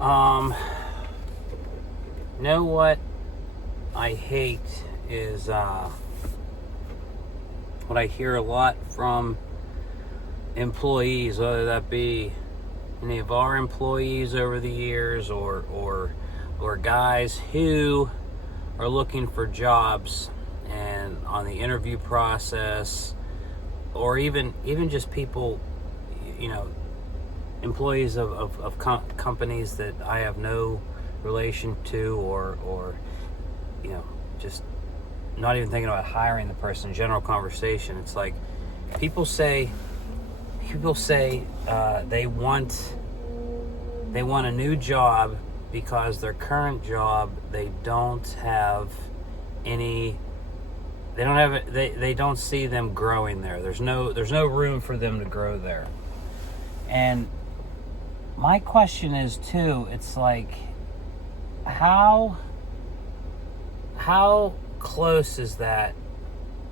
Um, you know what I hate is what I hear a lot from employees, whether that be any of our employees over the years or guys who are looking for jobs, and on the interview process, or even just people, employees of companies that I have no relation to, or just not even thinking about hiring the person. General conversation. It's like people say they want a new job because their current job they don't see them growing there. There's no room for them to grow there. And my question is too, it's like how close is that?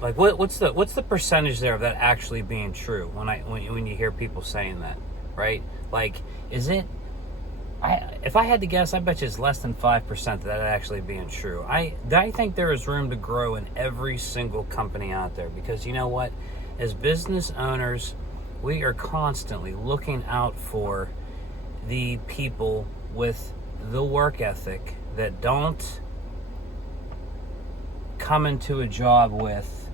Like what's the percentage there of that actually being true when you hear people saying that, right? Like, is it, if I had to guess, I bet you it's less than 5% that actually being true. I think there is room to grow in every single company out there, because you know what? As business owners, we are constantly looking out for the people with the work ethic that don't come into a job with,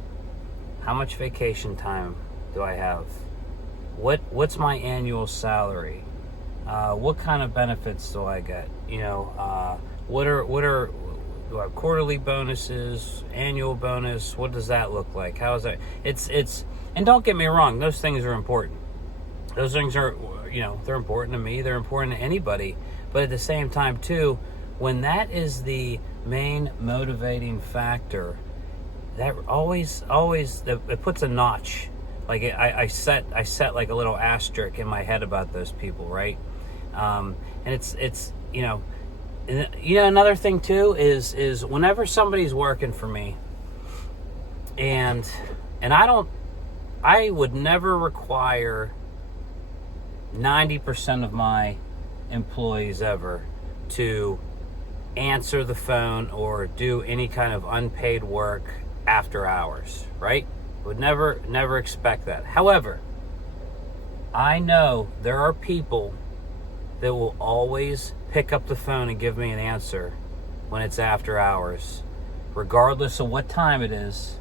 how much vacation time do I have? What's my annual salary? What kind of benefits do I get? What are do I have quarterly bonuses, annual bonus? What does that look like? How is that? It's and don't get me wrong, those things are important. Those things are, they're important to me. They're important to anybody. But at the same time too, when that is the main motivating factor, that always it puts a notch. Like I set like a little asterisk in my head about those people, right? And it's another thing too is whenever somebody's working for me, and I would never require 90% of my employees ever to answer the phone or do any kind of unpaid work after hours, right? Would never expect that. However, I know there are people that will always pick up the phone and give me an answer when it's after hours, regardless of what time it is.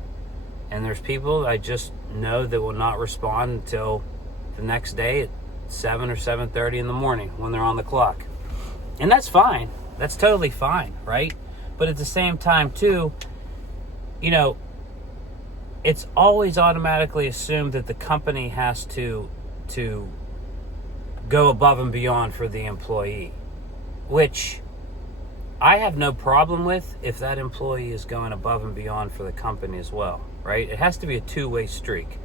And there's people I just know that will not respond until the next day at 7 or 7:30 in the morning when they're on the clock. And that's fine. That's totally fine, right? But at the same time too, it's always automatically assumed that the company has to go above and beyond for the employee, which I have no problem with if that employee is going above and beyond for the company as well, right? It has to be a two-way streak.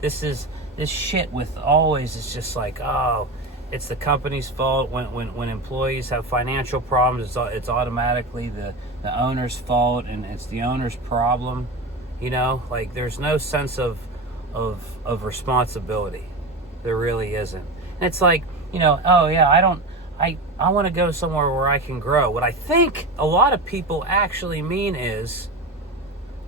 This shit with always, it's just like, oh, it's the company's fault. When employees have financial problems, it's automatically the owner's fault, and it's the owner's problem. Like there's no sense of responsibility. There really isn't. And it's like, oh yeah, I want to go somewhere where I can grow. What I think a lot of people actually mean is,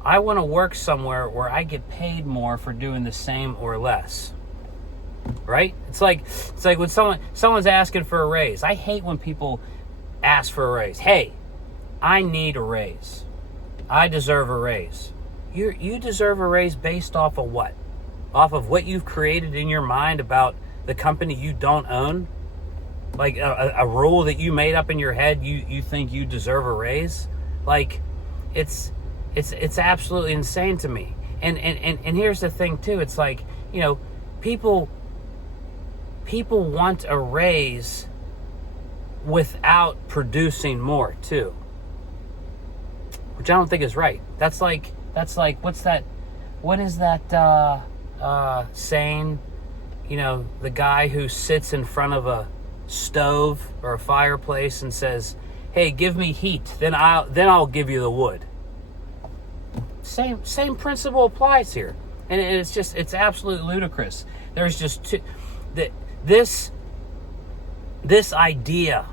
I want to work somewhere where I get paid more for doing the same or less. Right? It's like when someone's asking for a raise. I hate when people ask for a raise. Hey, I need a raise. I deserve a raise. You deserve a raise based off of what? Off of what you've created in your mind about the company you don't own? Like a rule that you made up in your head, you think you deserve a raise? Like, it's absolutely insane to me. And here's the thing too, it's like, people want a raise without producing more too, which I don't think is right. That's like what is that saying? The guy who sits in front of a stove or a fireplace and says, "Hey, give me heat, then I'll give you the wood." Same principle applies here, and it's absolutely ludicrous. There's just this idea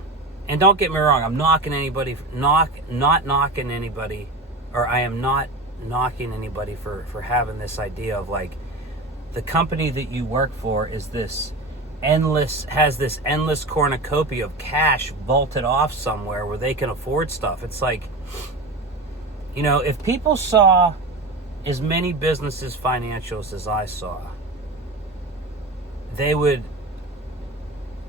And don't get me wrong, I'm knocking anybody, not knocking anybody, or I am not knocking anybody for having this idea of like, the company that you work for has this endless cornucopia of cash vaulted off somewhere where they can afford stuff. It's like, you know, if people saw as many businesses' financials as I saw, they would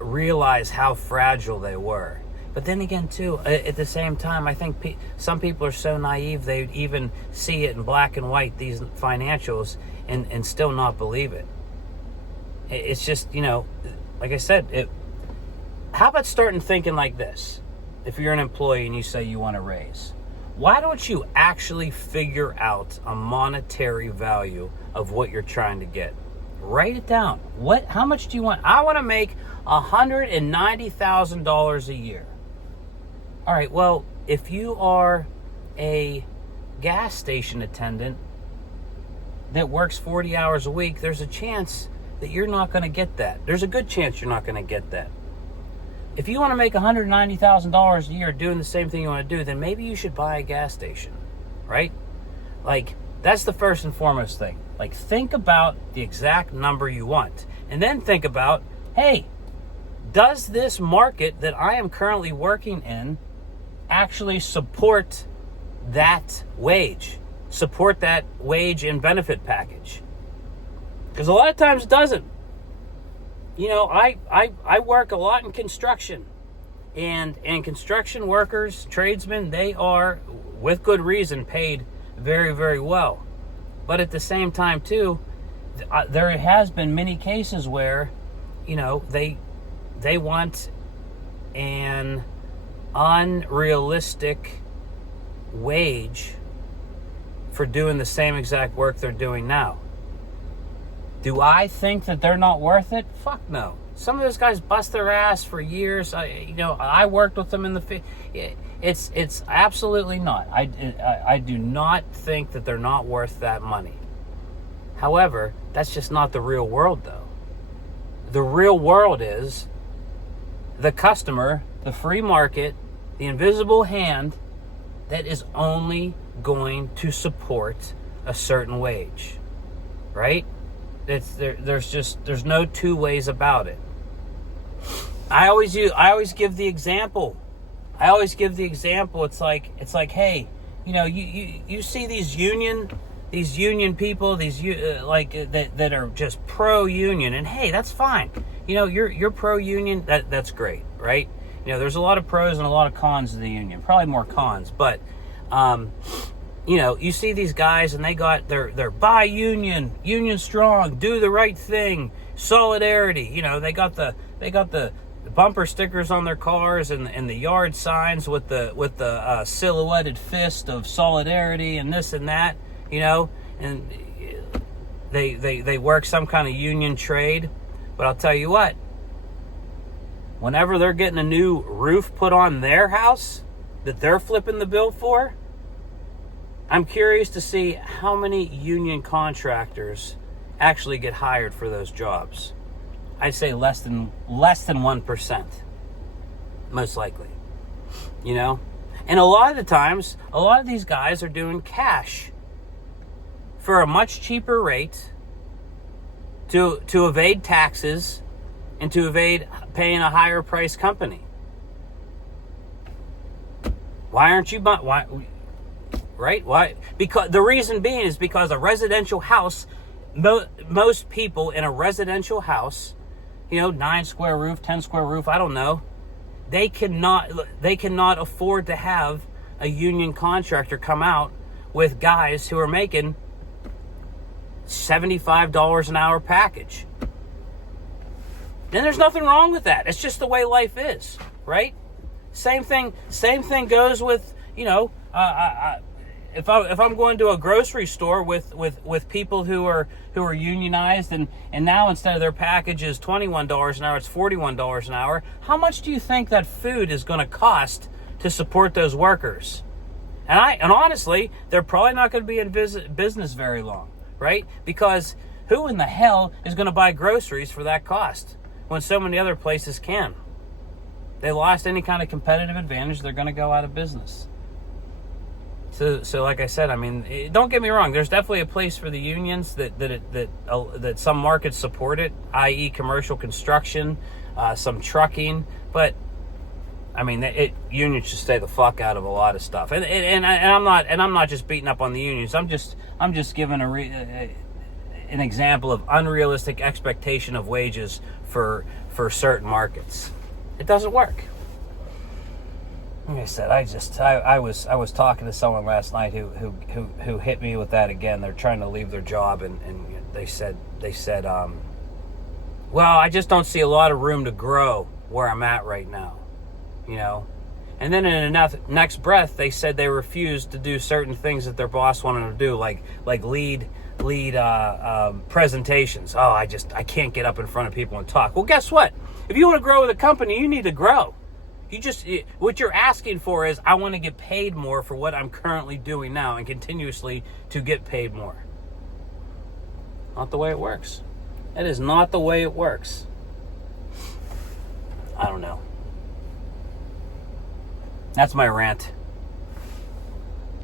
realize how fragile they were. But then again, too, at the same time, I think some people are so naive they'd even see it in black and white, these financials, and still not believe it. It's just, you know, like I said, how about starting thinking like this? If you're an employee and you say you want a raise, why don't you actually figure out a monetary value of what you're trying to get? Write it down. How much do you want? I want to make $190,000 a year. All right, well, if you are a gas station attendant that works 40 hours a week, there's a chance that you're not going to get that. There's a good chance you're not going to get that. If you want to make $190,000 a year doing the same thing you want to do, then maybe you should buy a gas station, right? Like, that's the first and foremost thing. Like, think about the exact number you want. And then think about, hey, does this market that I am currently working in actually support that wage? Support that wage and benefit package? Because a lot of times it doesn't. You know, I work a lot in construction. And construction workers, tradesmen, they are, with good reason, paid very, very well. But at the same time, too, there has been many cases where, you know, they want an unrealistic wage for doing the same exact work they're doing now. Do I think that they're not worth it? Fuck no. Some of those guys bust their ass for years. I worked with them in the. It's absolutely not. I do not think that they're not worth that money. However, that's just not the real world, though. The real world is the customer, the free market, the invisible hand that is only going to support a certain wage, right? There's no two ways about it. I always give the example. It's like, hey, you know, you see these union people, that are just pro union, and hey, that's fine. You know, you're pro union. That's great, right? You know, there's a lot of pros and a lot of cons to the union. Probably more cons, but you know, you see these guys and they got their buy union strong, do the right thing, solidarity. You know, they got the bumper stickers on their cars and the yard signs with the silhouetted fist of solidarity and this and that. You know, and they work some kind of union trade. But I'll tell you what, whenever they're getting a new roof put on their house that they're flipping the bill for, I'm curious to see how many union contractors actually get hired for those jobs. I'd say less than 1%, most likely. You know? And a lot of the times, a lot of these guys are doing cash for a much cheaper rate to evade taxes and to evade paying a higher price company. Why aren't you why? Right? Why? Because the reason being is because a residential house, most people in a residential house, you know, 9 square roof, 10 square roof, I don't know, they cannot afford to have a union contractor come out with guys who are making $75 an hour package. And there's nothing wrong with that. It's just the way life is, right? Same thing goes with, you know, if I'm going to a grocery store with people who are unionized and now instead of their package is $21 an hour, it's $41 an hour, how much do you think that food is going to cost to support those workers? And honestly, they're probably not going to be in business very long, right? Because who in the hell is going to buy groceries for that cost when so many other places can? They lost any kind of competitive advantage, they're going to go out of business. So like I said, I mean, don't get me wrong. There's definitely a place for the unions that some markets support it, i.e., commercial construction, some trucking. But I mean, unions should stay the fuck out of a lot of stuff. And I'm not just beating up on the unions. I'm just giving an example of unrealistic expectation of wages for certain markets. It doesn't work. Like I said, I was talking to someone last night who hit me with that again. They're trying to leave their job, and they said, well, I just don't see a lot of room to grow where I'm at right now, you know. And then in the next breath, they said they refused to do certain things that their boss wanted to do, like lead presentations. Oh, I can't get up in front of people and talk. Well, guess what? If you want to grow with a company, you need to grow. What you're asking for is, I want to get paid more for what I'm currently doing now and continuously to get paid more. Not the way it works. That is not the way it works. I don't know. That's my rant.